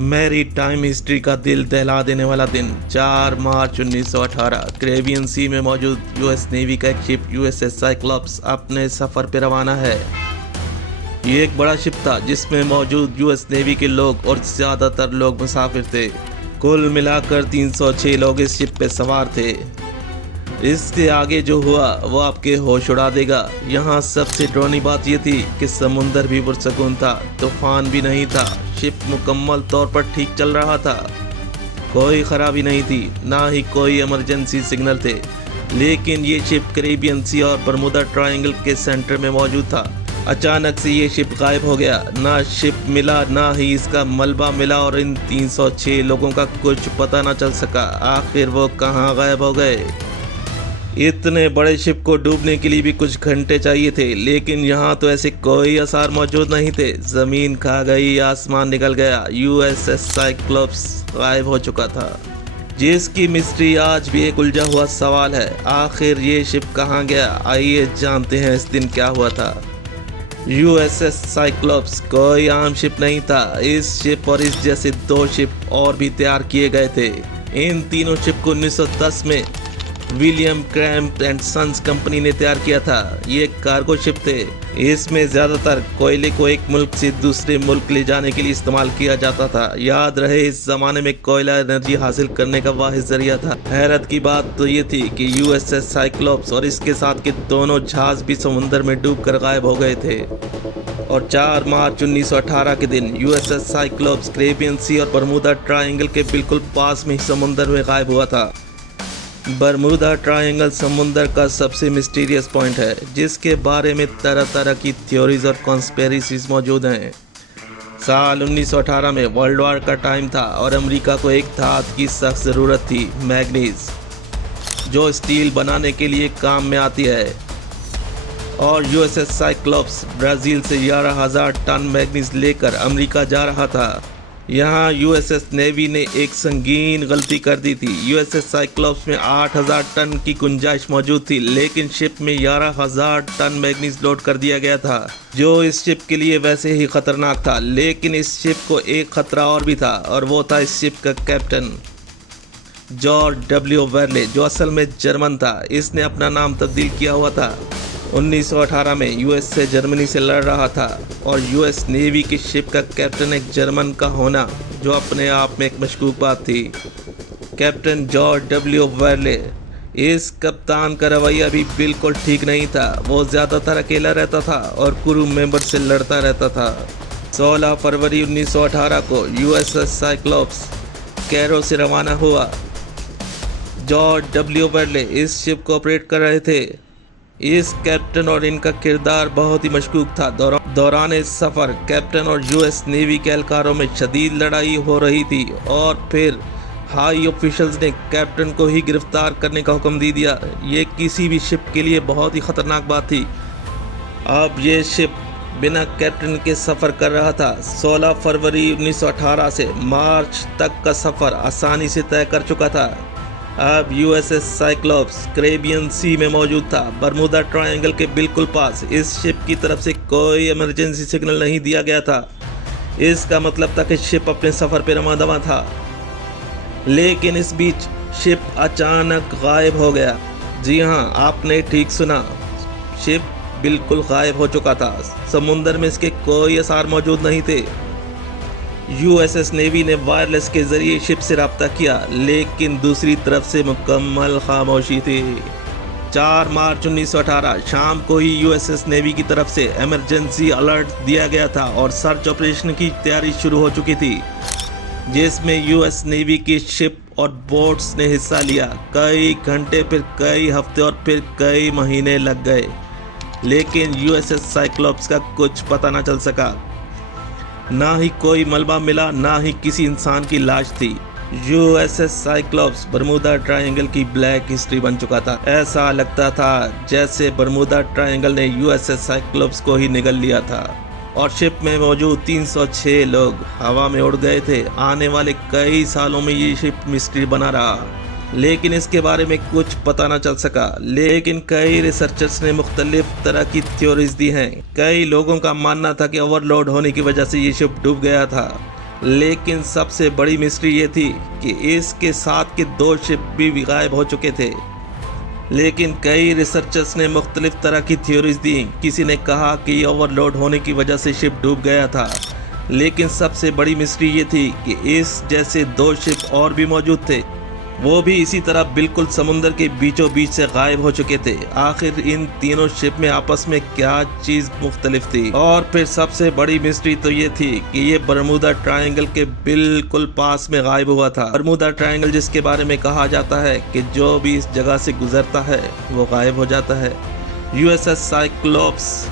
Mary time history का दिल दहला देने वाला दिन 4 मार्च 1918 कैरेबियन सी में मौजूद यूएस नेवी का एक शिप यूएसएस साइक्लॉप्स अपने सफ़र पर रवाना है। ये एक बड़ा शिप था जिसमें मौजूद यूएस नेवी के लोग और ज़्यादातर लोग मुसाफिर थे। कुल मिलाकर 306 लोग इस शिप पे सवार थे। इसके आगे जो हुआ वो आपके होश उड़ा देगा। यहाँ सबसे डरावनी बात ये थी कि समुंदर भी पुरसकून था, तूफान भी नहीं था, शिप मुकम्मल तौर पर ठीक चल रहा था, कोई खराबी नहीं थी, ना ही कोई इमरजेंसी सिग्नल थे। लेकिन ये शिप कैरेबियन सी और बरमूडा ट्रायंगल के सेंटर में मौजूद था। अचानक से ये शिप गायब हो गया। ना शिप मिला, ना ही इसका मलबा मिला और इन 306 लोगों का कुछ पता ना चल सका। आखिर वो कहाँ गायब हो गए। इतने बड़े शिप को डूबने के लिए भी कुछ घंटे चाहिए थे, लेकिन यहाँ तो ऐसे कोई आसार मौजूद नहीं थे। जमीन खा गई, आसमान निकल गया, यूएसएस साइक्लोप्स गायब हो चुका था, जिसकी मिस्ट्री आज भी एक उलझा हुआ सवाल है। आखिर ये शिप कहाँ गया? आइए जानते हैं इस दिन क्या हुआ था। यूएसएस साइक्लोप्स कोई आम शिप नहीं था। इस शिप और इस जैसे 2 शिप और भी तैयार किए गए थे। इन तीनों शिप को 1910 में William Cramp and Sons company ने तैयार किया था। ये कार्गो शिप थे। इसमें ज़्यादातर कोयले को एक मुल्क से दूसरे मुल्क ले जाने के लिए इस्तेमाल किया जाता था। याद रहे, इस ज़माने में कोयला एनर्जी हासिल करने का वाहिद जरिया था। हैरत की बात तो ये थी कि यूएसएस साइक्लोप्स और इसके साथ के दोनों जहाज भी समुद्र में डूब कर गायब हो गए थे। और 4 मार्च 1918 के दिन यूएसएस साइक्लोप्स कैरेबियन सी और बरमूडा ट्रायंगल के बिल्कुल पास में ही समुद्र में गायब हुआ था। बरमूडा ट्रायंगल समुंदर का सबसे मिस्टीरियस पॉइंट है, जिसके बारे में तरह तरह की थ्योरीज और कॉन्स्पेरेसीज मौजूद हैं। साल 1918 में वर्ल्ड वॉर का टाइम था और अमेरिका को एक धातु की सख्त ज़रूरत थी, मैग्नीज, जो स्टील बनाने के लिए काम में आती है। और यूएसएस साइक्लोप्स ब्राज़ील से 11,000 टन मैग्नीज लेकर अमेरिका जा रहा था। यहाँ यूएसएस नेवी ने एक संगीन गलती कर दी थी। यूएसएस साइक्लोप्स में 8,000 टन की गुंजाइश मौजूद थी, लेकिन शिप में 11,000 टन मैग्नीज लोड कर दिया गया था, जो इस शिप के लिए वैसे ही खतरनाक था। लेकिन इस शिप को एक खतरा और भी था, और वो था इस शिप का कैप्टन जॉर्ज डब्ल्यू वर्ले, जो असल में जर्मन था। इसने अपना नाम तब्दील किया हुआ था। 1918 में यूएस से जर्मनी से लड़ रहा था, और यूएस नेवी की शिप का कैप्टन एक जर्मन का होना जो अपने आप में एक मशकूक बात थी। कैप्टन जॉर्ज डब्ल्यू वर्ले, इस कप्तान का रवैया भी बिल्कुल ठीक नहीं था। वो ज़्यादातर अकेला रहता था और क्रू मेंबर से लड़ता रहता था। 16 फरवरी 1918 को यूएसएस साइक्लोप्स कैरो से रवाना हुआ। जॉर्ज डब्ल्यू वर्ले इस शिप को ऑपरेट कर रहे थे। इस कैप्टन और इनका किरदार बहुत ही मशकूक था। दौरान इस सफ़र कैप्टन और यूएस नेवी के एहलकारों में शदीद लड़ाई हो रही थी, और फिर हाई ऑफिशियल्स ने कैप्टन को ही गिरफ्तार करने का हुक्म दे दिया। ये किसी भी शिप के लिए बहुत ही ख़तरनाक बात थी। अब ये शिप बिना कैप्टन के सफ़र कर रहा था। 16 फरवरी 1918 से मार्च तक का सफ़र आसानी से तय कर चुका था। अब यूएसएस साइक्लोप्स कैरेबियन सी में मौजूद था, बरमूडा ट्रायंगल के बिल्कुल पास। इस शिप की तरफ से कोई इमरजेंसी सिग्नल नहीं दिया गया था। इसका मतलब था कि शिप अपने सफ़र पर रवाना था। लेकिन इस बीच शिप अचानक गायब हो गया। जी हाँ, आपने ठीक सुना, शिप बिल्कुल गायब हो चुका था। समुंदर में इसके कोई आसार मौजूद नहीं थे। यूएसएस नेवी ने वायरलेस के जरिए शिप से रब्ता किया, लेकिन दूसरी तरफ से मुकम्मल खामोशी थी। 4 मार्च 1918 शाम को ही यूएसएस नेवी की तरफ से इमरजेंसी अलर्ट दिया गया था और सर्च ऑपरेशन की तैयारी शुरू हो चुकी थी, जिसमें यूएस नेवी की शिप और बोट्स ने हिस्सा लिया। कई घंटे, फिर कई हफ्ते और फिर कई महीने लग गए, लेकिन यूएसएस साइक्लोप्स का कुछ पता न चल सका। ना ही कोई मलबा मिला, ना ही किसी इंसान की लाश थी। यूएसएस साइक्लोप्स बरमूडा ट्रायंगल की ब्लैक हिस्ट्री बन चुका था। ऐसा लगता था जैसे बरमूडा ट्रायंगल ने यूएसएस साइक्लोप्स को ही निगल लिया था, और शिप में मौजूद 306 लोग हवा में उड़ गए थे। आने वाले कई सालों में ये शिप मिस्ट्री बना रहा, लेकिन इसके बारे में कुछ पता न चल सका। लेकिन कई रिसर्चर्स ने मुख्तलिफ तरह की थ्योरीज दी हैं। कई लोगों का मानना था कि ओवरलोड होने की वजह से ये शिप डूब गया था। लेकिन सबसे बड़ी मिस्ट्री ये थी कि इसके साथ के 2 शिप भी गायब हो चुके थे। लेकिन कई रिसर्चर्स ने मुख्तलिफ तरह की थ्योरीज दी। किसी ने कहा कि ओवरलोड होने की वजह से शिप डूब गया था, लेकिन सबसे बड़ी मिस्ट्री ये थी कि इस जैसे 2 शिप और भी मौजूद थे, वो भी इसी तरह बिल्कुल समुंदर के बीचों बीच से गायब हो चुके थे। आखिर इन तीनों शिप में आपस में क्या चीज मुख्तलिफ थी? और फिर सबसे बड़ी मिस्ट्री तो ये थी कि ये बरमूदा ट्रायंगल के बिल्कुल पास में गायब हुआ था। बरमूदा ट्रायंगल जिसके बारे में कहा जाता है कि जो भी इस जगह से गुजरता है वो गायब हो जाता है। यूएसएस साइक्लोप्स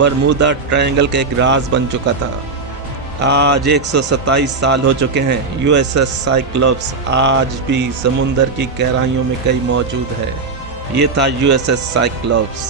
बरमूदा ट्रायंगल का एक राज बन चुका था। आज 127 साल हो चुके हैं। यूएसएस साइक्लोप्स आज भी समुंदर की गहराइयों में कहीं मौजूद है। ये था यूएसएस साइक्लोप्स।